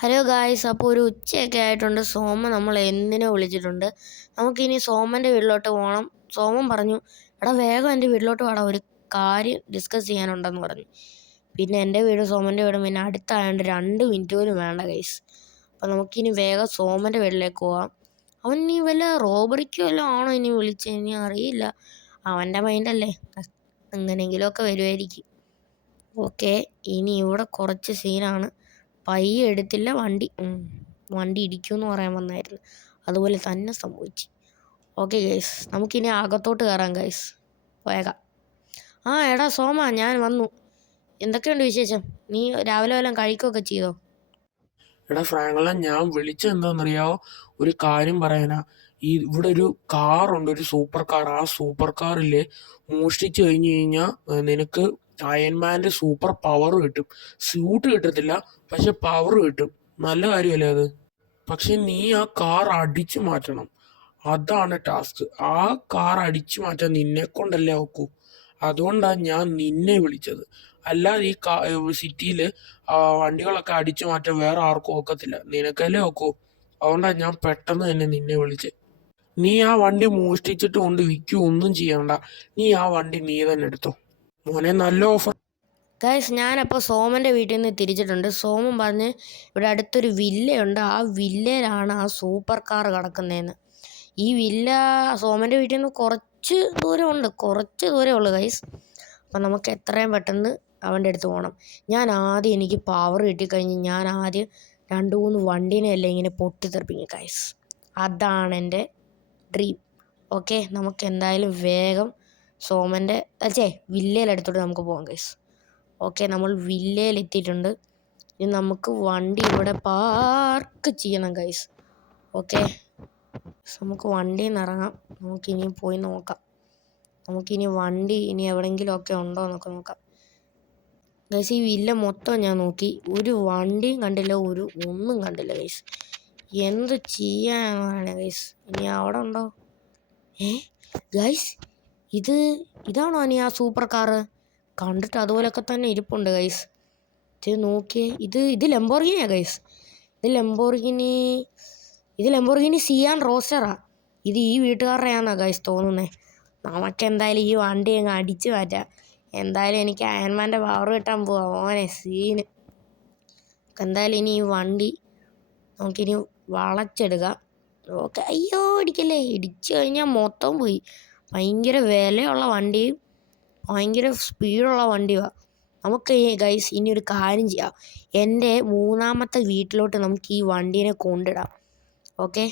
Hello guys, അപ്പോൾ ഒരു ഉച്ചയൊക്കെ ആയിട്ടുണ്ട്. സോമൻ നമ്മൾ എന്തിനോ വിളിച്ചിട്ടുണ്ട്. നമുക്കിനി സോമൻ്റെ വീട്ടിലോട്ട് പോകണം. സോമൻ പറഞ്ഞു, എടാ വേഗം എൻ്റെ വീട്ടിലോട്ട് വാടാ, ഒരു കാര്യം ഡിസ്കസ് ചെയ്യാനുണ്ടെന്ന് പറഞ്ഞു. പിന്നെ എൻ്റെ വീടും സോമൻ്റെ വീടും പിന്നെ അടുത്തായതുകൊണ്ട് 2 മിനിറ്റ് പോലും വേണ്ട ഗൈസ്. അപ്പോൾ നമുക്കിനി വേഗം സോമൻ്റെ വീട്ടിലേക്ക് പോവാം. അവൻ ഇനി വല്ല റോബറിക്കോ വല്ലതും ആണോ ഇനി വിളിച്ചത്, ഇനി അറിയില്ല. അവൻ്റെ മൈൻഡല്ലേ, എങ്ങനെയെങ്കിലുമൊക്കെ വരുമായിരിക്കും. ഓക്കെ, ഇനി ഇവിടെ കുറച്ച് സീനാണ്. പയ്യെ എടുത്തില്ല, വണ്ടി ഇടിക്കുമെന്ന് പറയാൻ വന്നായിരുന്നു. അതുപോലെ തന്നെ സംഭവിച്ചു. ഓക്കെ ഗൈസ്, നമുക്കിനി അകത്തോട്ട് കയറാം ഗൈസ്. വേഗം. എടാ സോമ, ഞാൻ വന്നു. എന്തൊക്കെയുണ്ട് വിശേഷം? നീ രാവിലെ വല്ലതും കഴിക്കുകയൊക്കെ ചെയ്തോ? എടാ ഫ്രാങ്ക്ലിൻ, ഞാൻ വിളിച്ചത് എന്താണെന്നറിയാവോ? ഒരു കാര്യം പറയാനാ. ഇവിടെ ഒരു കാറുണ്ട്, ഒരു സൂപ്പർ കാർ. ആ സൂപ്പർ കാറില് മോഷ്ടിച്ചു കഴിഞ്ഞു കഴിഞ്ഞാൽ നിനക്ക് അയൺമാൻ്റെ സൂപ്പർ പവർ കിട്ടും. സ്യൂട്ട് കിട്ടത്തില്ല, പക്ഷെ പവർ കിട്ടും. നല്ല കാര്യമല്ലേ അത്? പക്ഷെ നീ ആ കാർ അടിച്ചു മാറ്റണം. അതാണ് ടാസ്ക്. ആ കാർ അടിച്ചു മാറ്റാൻ നിന്നെ കൊണ്ടല്ലേ ഒക്കൂ. അതുകൊണ്ടാണ് ഞാൻ നിന്നെ വിളിച്ചത്. അല്ലാതെ ഈ സിറ്റിയിൽ വണ്ടികളൊക്കെ അടിച്ചു മാറ്റാൻ വേറെ ആർക്കും ഒക്കത്തില്ല, നിനക്കല്ലേ ഒക്കൂ. അതുകൊണ്ടാണ് ഞാൻ പെട്ടെന്ന് തന്നെ നിന്നെ വിളിച്ചത്. നീ ആ വണ്ടി മോഷ്ടിച്ചിട്ട് കൊണ്ട് വിൽക്കുക ഒന്നും ചെയ്യണ്ട. നീ ആ വണ്ടി നീ തന്നെ എടുത്തോ മോനെ. നല്ല ഓഫർ. ഗൈസ്, ഞാനപ്പോൾ സോമൻ്റെ വീട്ടിൽ നിന്ന് തിരിച്ചിട്ടുണ്ട്. സോമൻ പറഞ്ഞ് ഇവിടെ അടുത്തൊരു വില്ലയുണ്ട്, ആ വില്ലയിലാണ് ആ സൂപ്പർ കാർ കിടക്കുന്നതെന്ന്. ഈ വില്ല സോമൻ്റെ വീട്ടിൽ നിന്ന് കുറച്ച് ദൂരമേ ഉള്ളൂ ഗൈസ്. അപ്പം നമുക്ക് എത്രയും പെട്ടെന്ന് അവൻ്റെ അടുത്ത് പോകണം. എനിക്ക് പവർ കിട്ടിക്കഴിഞ്ഞ് ഞാൻ ആദ്യം 2-3 വണ്ടീനെയല്ലേ ഇങ്ങനെ പൊട്ടിത്തെറിപ്പിക്കും ഗൈസ്. അതാണ് എൻ്റെ ഡ്രീം. ഓക്കെ, നമുക്ക് എന്തായാലും വേഗം സോമൻ്റെ വില്ലയിലെടുത്തോട്ട് നമുക്ക് പോകാം ഗൈസ്. ഓക്കെ, നമ്മൾ വില്ലയിൽ എത്തിയിട്ടുണ്ട്. ഇനി നമുക്ക് വണ്ടി ഇവിടെ പാർക്ക് ചെയ്യണം ഗൈസ്. ഓക്കെ, നമുക്ക് വണ്ടിയിൽ നിന്ന് ഇറങ്ങാം. നമുക്കിനി പോയി നോക്കാം. നമുക്കിനി വണ്ടി ഇനി എവിടെയെങ്കിലുമൊക്കെ ഉണ്ടോ എന്നൊക്കെ നോക്കാം ഗൈസ്. ഈ വില്ല മൊത്തം ഞാൻ നോക്കി, ഒരു വണ്ടിയും കണ്ടില്ല, ഒന്നും കണ്ടില്ല ഗൈസ്. എന്ത് ചെയ്യാനാണ് പറയണേ ഗൈസ്. ഇനി അവിടെ ഉണ്ടോ? ഗൈസ്, ഇതാണോ ഇനി ആ സൂപ്പർ കാറ്? കണ്ടിട്ട് അതുപോലൊക്കെ തന്നെ ഇരിപ്പുണ്ട് ഗൈസ്. ഇത് നോക്കിയേ, ഇത് ലംബോർഗിനിയാ ഗൈസ്. ഇത് ലംബോർഗിനി സിയാൻ റോസ്റ്ററാ. ഇത് ഈ വീട്ടുകാരുടെയാണെന്നാ ഗൈസ് തോന്നുന്നത്. നമുക്കെന്തായാലും ഈ വണ്ടി അങ്ങ് അടിച്ചു മാറ്റാം. എന്തായാലും എനിക്ക് അയൺമാൻ്റെ പവർ കിട്ടാൻ പോവാം മോനെ, സീന്. എന്തായാലും ഇനി ഈ വണ്ടി നമുക്കിനി വളച്ചെടുക്കാം. ഓക്കെ, അയ്യോ ഇടിക്കല്ലേ, ഇടിച്ചു കഴിഞ്ഞാൽ മൊത്തം പോയി. ഭയങ്കര വിലയുള്ള വണ്ടിയും ഭയങ്കര സ്പീഡുള്ള വണ്ടിയാണ്. നമുക്ക് ഗൈസ് ഇനി ഒരു കാര്യം ചെയ്യാം. എൻ്റെ 3ാമത്തെ വീട്ടിലോട്ട് നമുക്ക് ഈ വണ്ടീനെ കൊണ്ടിടാം. ഓക്കെ,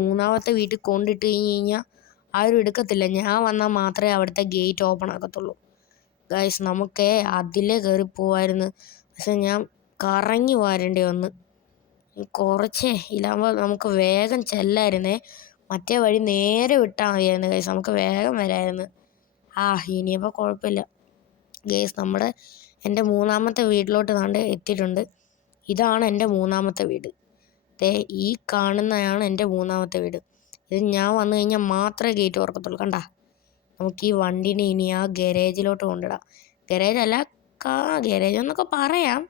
3ാമത്തെ വീട്ടിൽ കൊണ്ടിട്ട് കഴിഞ്ഞാൽ ആരും എടുക്കത്തില്ല. ഞാൻ വന്നാൽ മാത്രമേ അവിടുത്തെ ഗേറ്റ് ഓപ്പൺ ആക്കത്തുള്ളൂ ഗൈസ്. നമുക്ക് അതിലേ കയറി പോവായിരുന്നു, പക്ഷെ ഞാൻ കറങ്ങി വരേണ്ടി വന്ന്. ഇല്ലാകുമ്പോൾ നമുക്ക് വേഗം ചെല്ലായിരുന്നേ. മറ്റേ വഴി നേരെ വിട്ടാൽ മതിയായിരുന്നു ഗൈസ്, നമുക്ക് വേഗം വരായിരുന്നു. ഇനിയിപ്പോൾ കുഴപ്പമില്ല ഗൈസ്. എൻ്റെ 3ാമത്തെ വീട്ടിലോട്ട് എത്തിയിട്ടുണ്ട്. ഇതാണ് എൻ്റെ 3ാമത്തെ വീട്. ഈ കാണുന്നതാണ് എൻ്റെ 3ാമത്തെ വീട്. ഇത് ഞാൻ വന്നു കഴിഞ്ഞാൽ മാത്രമേ ഗേറ്റ് തുറക്കത്തുള്ളൂ. കണ്ട, നമുക്ക് ഈ വണ്ടീനെ ഇനി ആ ഗാരേജിലോട്ട് കൊണ്ടിടാം. ഗാരേജ് എന്നൊക്കെ പറയാം.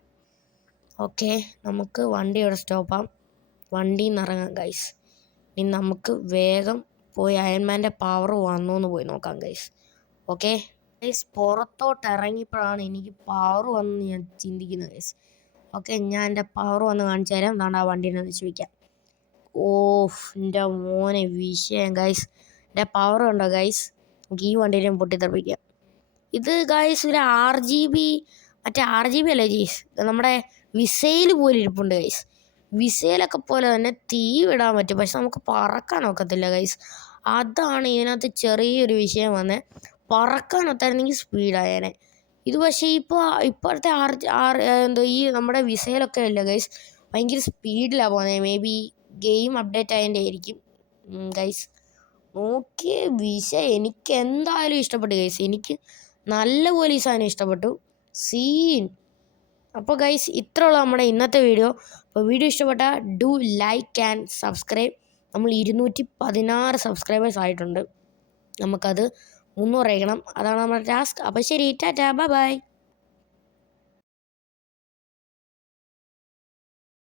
ഓക്കെ, നമുക്ക് വണ്ടി ഇവിടെ സ്റ്റോപ്പാം. വണ്ടിയിൽ നിന്ന് ഇറങ്ങാം ഗൈസ്. ഇനി നമുക്ക് വേഗം പോയി അയൺമാൻ്റെ പവർ വന്നോ എന്ന് പോയി നോക്കാം ഗൈസ്. ഓക്കെ ഗൈസ്, പുറത്തോട്ട് ഇറങ്ങിയപ്പോഴാണ് എനിക്ക് പവർ വന്ന് ഞാൻ ചിന്തിക്കുന്നത് ഗൈസ്. ഓക്കെ, ഞാൻ എൻ്റെ പവർ വന്ന് കാണിച്ചു തരാം. എന്താണ് ആ വണ്ടീനെ നശിപ്പിക്കാം. എൻ്റെ മോനെ വിഷയം ഗൈസ്. എൻ്റെ പവർ ഉണ്ടോ ഗൈസ്? നമുക്ക് ഈ വണ്ടീനെ പൊട്ടിത്തെറിപ്പിക്കാം. ഇത് ഗൈസ് ഒരു മറ്റേ RGB അല്ലേ ഗൈസ്, നമ്മുടെ വിസയിൽ പോലെ ഇരിപ്പുണ്ട് ഗൈസ്. വിസയിലൊക്കെ പോലെ തന്നെ തീ വിടാൻ പറ്റും, പക്ഷെ നമുക്ക് പറക്കാൻ ഒക്കത്തില്ല ഗൈസ്. അതാണ് ഇതിനകത്ത് ചെറിയൊരു വിഷയം വന്നത്. പറക്കാൻ ഒത്തായിരുന്നെങ്കിൽ സ്പീഡായേനെ. ഇത് പക്ഷേ ഇപ്പോഴത്തെ ഈ നമ്മുടെ വിസയിലൊക്കെ അല്ല ഗൈസ്, ഭയങ്കര സ്പീഡിലാണ് പോകുന്നത്. മേ ബി ഗെയിം അപ്ഡേറ്റ് ആയതിൻ്റെ ആയിരിക്കും ഗൈസ്. നോക്കിയ എനിക്ക് എന്തായാലും ഇഷ്ടപ്പെട്ടു ഗൈസ്. എനിക്ക് നല്ലപോലെ ഈ സാധനം ഇഷ്ടപ്പെട്ടു, സീൻ. അപ്പോൾ ഗൈസ്, ഇത്രയുള്ള നമ്മുടെ ഇന്നത്തെ വീഡിയോ. അപ്പോൾ വീഡിയോ ഇഷ്ടപ്പെട്ടാൽ ഡു ലൈക്ക് ആൻഡ് സബ്സ്ക്രൈബ്. നമ്മൾ 216 സബ്സ്ക്രൈബേഴ്സ് ആയിട്ടുണ്ട്. നമുക്കത് 300 അയക്കണം. അതാണ് നമ്മുടെ ടാസ്ക്. അപ്പോൾ ശരി, ടാറ്റാ, ബൈ.